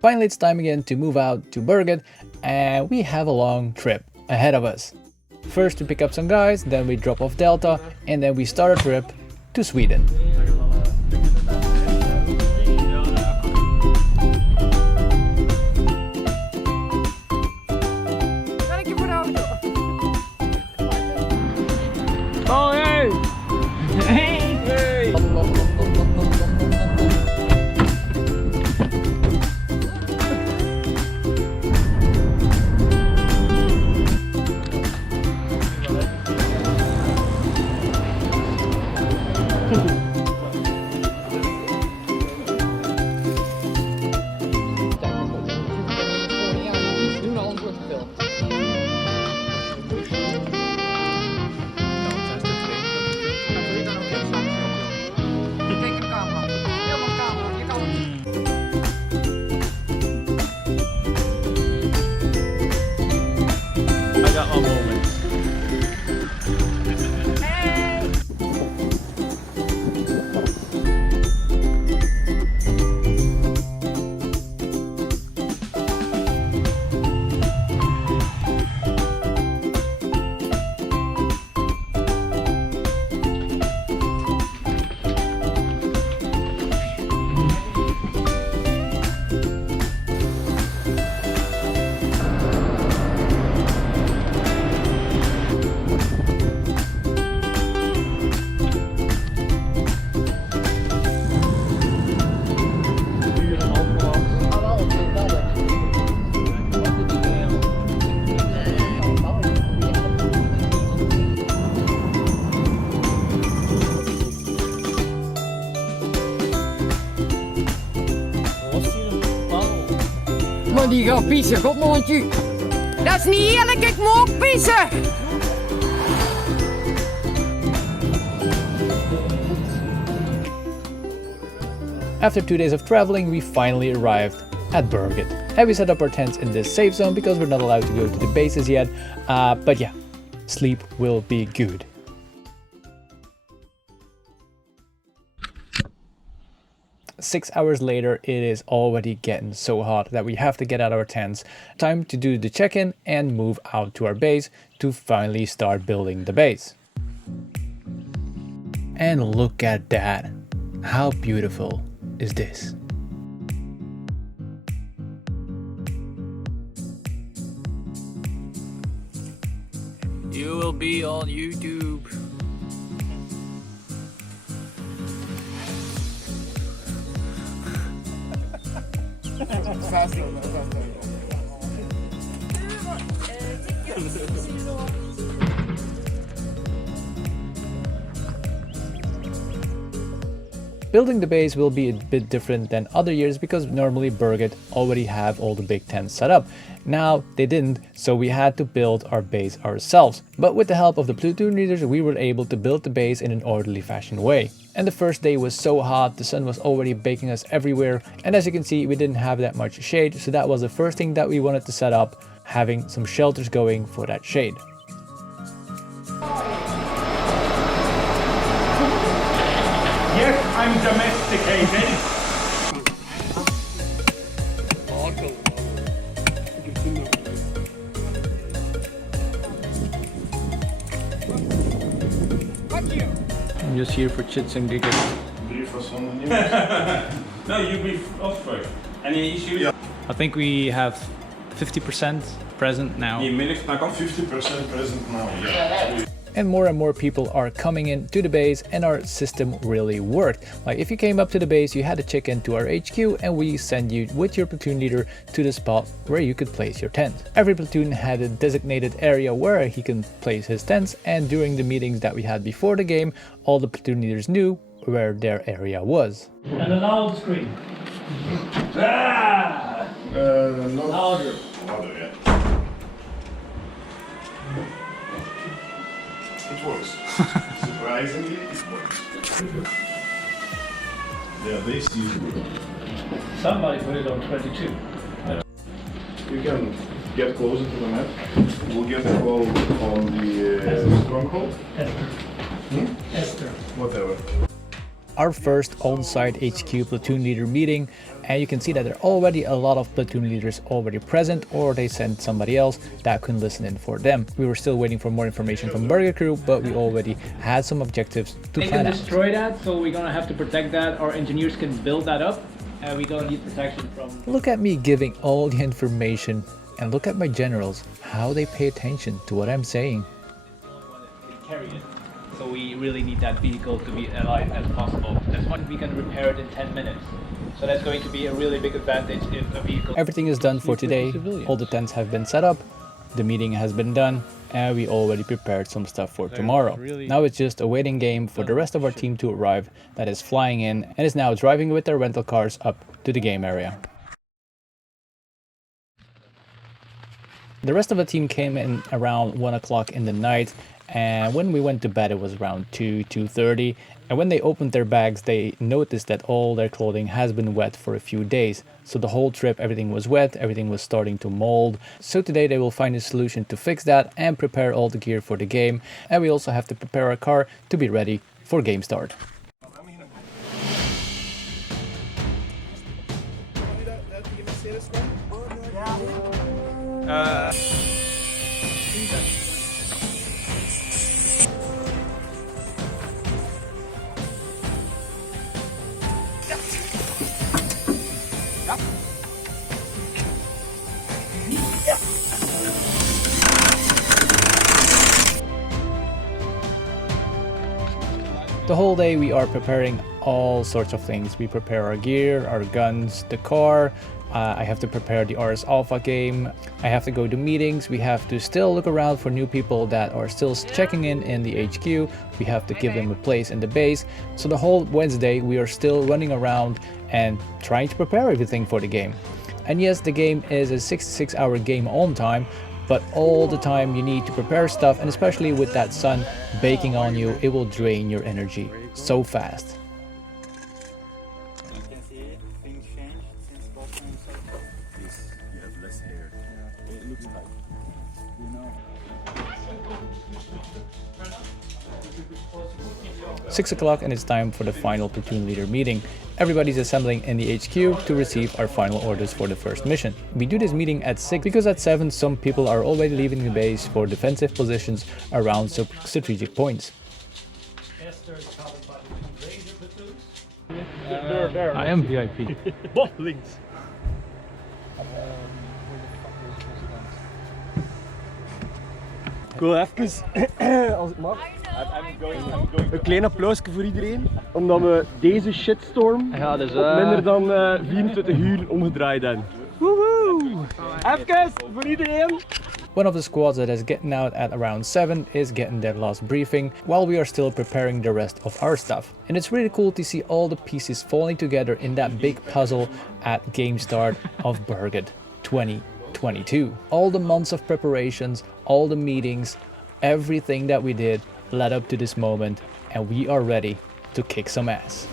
Finally, it's time again to move out to Berget, and we have a long trip ahead of us. First we pick up some guys, then we drop off Delta, and then we start a trip to Sweden. Oh, hey! Hey! Maar die gaat pissen, godmoontje. Dat is niet eerlijk, ik moet ook pissen. After 2 days of traveling, we finally arrived at Berget. And we set up our tents in this safe zone because we're not allowed to go to the bases yet. But yeah, sleep will be good. Six hours later, it is already getting so hot that we have to get out of our tents. Time to do the check-in and move out to our base to finally start building the base. And look at that. How beautiful is this? You will be on YouTube. Building the base will be a bit different than other years because normally Berget already have all the big tents set up. Now they didn't, so we had to build our base ourselves. But with the help of the platoon leaders, we were able to build the base in an orderly fashion way. And the first day was so hot, the sun was already baking us everywhere, and as you can see, we didn't have that much shade, so that was the first thing that we wanted to set up, having some shelters going for that shade. Yes, I'm domesticated. I'm just here for chits and giggles. No, you be off first. Any issues? Yeah. I think we have 50% present now. Die middag kan 50% present now. Yeah. And more people are coming in to the base, and our system really worked. Like if you came up to the base, you had to check into our HQ and we send you with your platoon leader to the spot where you could place your tent. Every platoon had a designated area where he can place his tents, and during the meetings that we had before the game, all the platoon leaders knew where their area was. And a loud scream. Ah! Louder. Louder, yeah. It works. Surprisingly, it works. Yeah, this is good. Somebody put it on 22. You can get closer to the map. We'll get a call on the stronghold. Esther. Esther. Whatever. our first on-site HQ platoon leader meeting, and you can see that there are already a lot of platoon leaders already present, or they sent somebody else that couldn't listen in for them. We were still waiting for more information from Berget crew, but we already had some objectives to They plan can out. destroy that, so we're gonna have to protect that. Our engineers can build that up, and we're gonna need protection from... Look at me giving all the information, and look at my generals, how they pay attention to what I'm saying. Carry it. So we really need that vehicle to be alive as possible. That's why we can repair it in 10 minutes. So that's going to be a really big advantage if a vehicle... Everything is done for today. All the tents have been set up, the meeting has been done, and we already prepared some stuff for tomorrow. Now it's just a waiting game for the rest of our team to arrive that is flying in and is now driving with their rental cars up to the game area. The rest of the team came in around 1 o'clock in the night, and when we went to bed it was around 2:30, and when they opened their bags they noticed that all their clothing has been wet for a few days. So the whole trip everything was wet, everything was starting to mold. So today they will find a solution to fix that and prepare all the gear for the game, and we also have to prepare our car to be ready for game start. The whole day we are preparing all sorts of things. We prepare our gear, our guns, the car. I have to prepare the RS Alpha game. I have to go to meetings. We have to still look around for new people that are still checking in the HQ. We have to give them a place in the base. So the whole Wednesday we are still running around and trying to prepare everything for the game. And yes, the game is a 66-hour game on time, but all the time you need to prepare stuff, and especially with that sun baking on you, it will drain your energy so fast. You have less hair. It looks like, you know. 6 o'clock and it's time for the final platoon leader meeting. Everybody's assembling in the HQ to receive our final orders for the first mission. We do this meeting at 6 because at 7 some people are already leaving the base for defensive positions around strategic points. I am VIP. Links. Ik wil even, als het mag, een klein applausje voor iedereen. Omdat we deze shitstorm op minder dan 24 uur omgedraaid hebben. Woehoe! Even voor iedereen! One of the squads that is getting out at around 7 is getting their last briefing, while we are still preparing the rest of our stuff. And it's really cool to see all the pieces falling together in that big puzzle at game start of Berget 2022. All the months of preparations, all the meetings, everything that we did led up to this moment, and we are ready to kick some ass.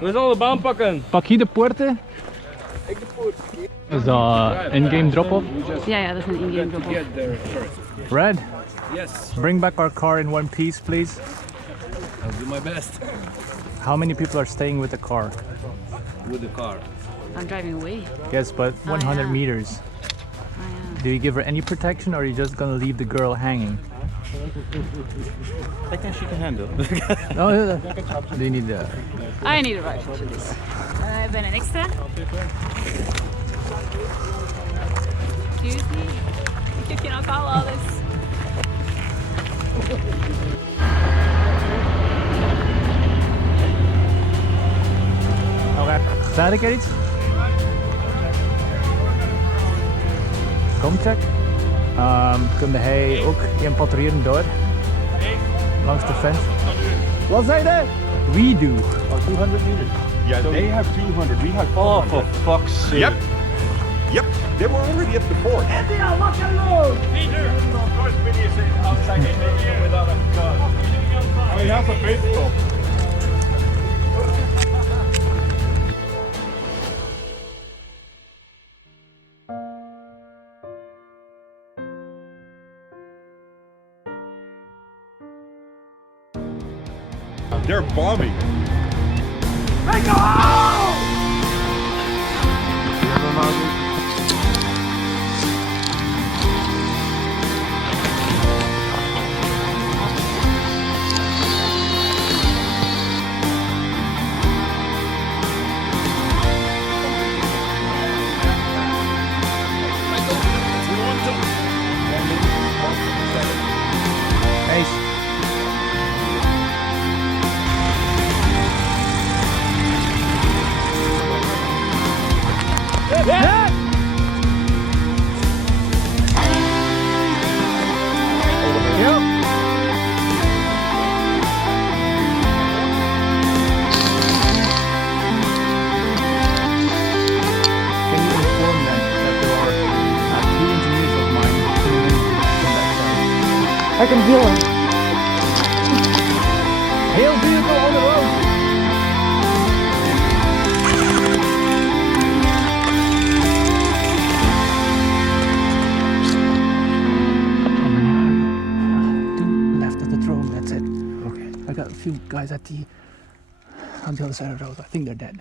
We zullen de baan pakken. Pak hier de poorten. Ik de poort. Is dat in-game drop-off? Ja, dat is een in-game drop-off. Red, Yes, bring back our car in one piece, please. I'll do my best. How many people are staying with the car? With the car. I'm driving away. Yes, but 100 yeah. meters. Do you give her any protection, or are you just gonna leave the girl hanging? I think she can handle. Oh, yeah. Do you need the... I need a rifle for this. I ben een extra. Excuse me. Ik heb geen alcohol alles. Okay. Zei ik er iets? Comcheck. Kunde hij ook gaan patrouilleren door? Langs de fence. Wat zei je? We do. 200 meters. Yeah, they have 200. We have 400. Oh, for fuck's sake. Yep. Yep. They were already at the fort. Peter, of course, when you say outside without a gun. He has a pistol. They're bombing. Nice. I can heal him. Hail vehicle on the road. Two left of the drone, that's it. Okay. I got a few guys on the other side of the road. I think they're dead.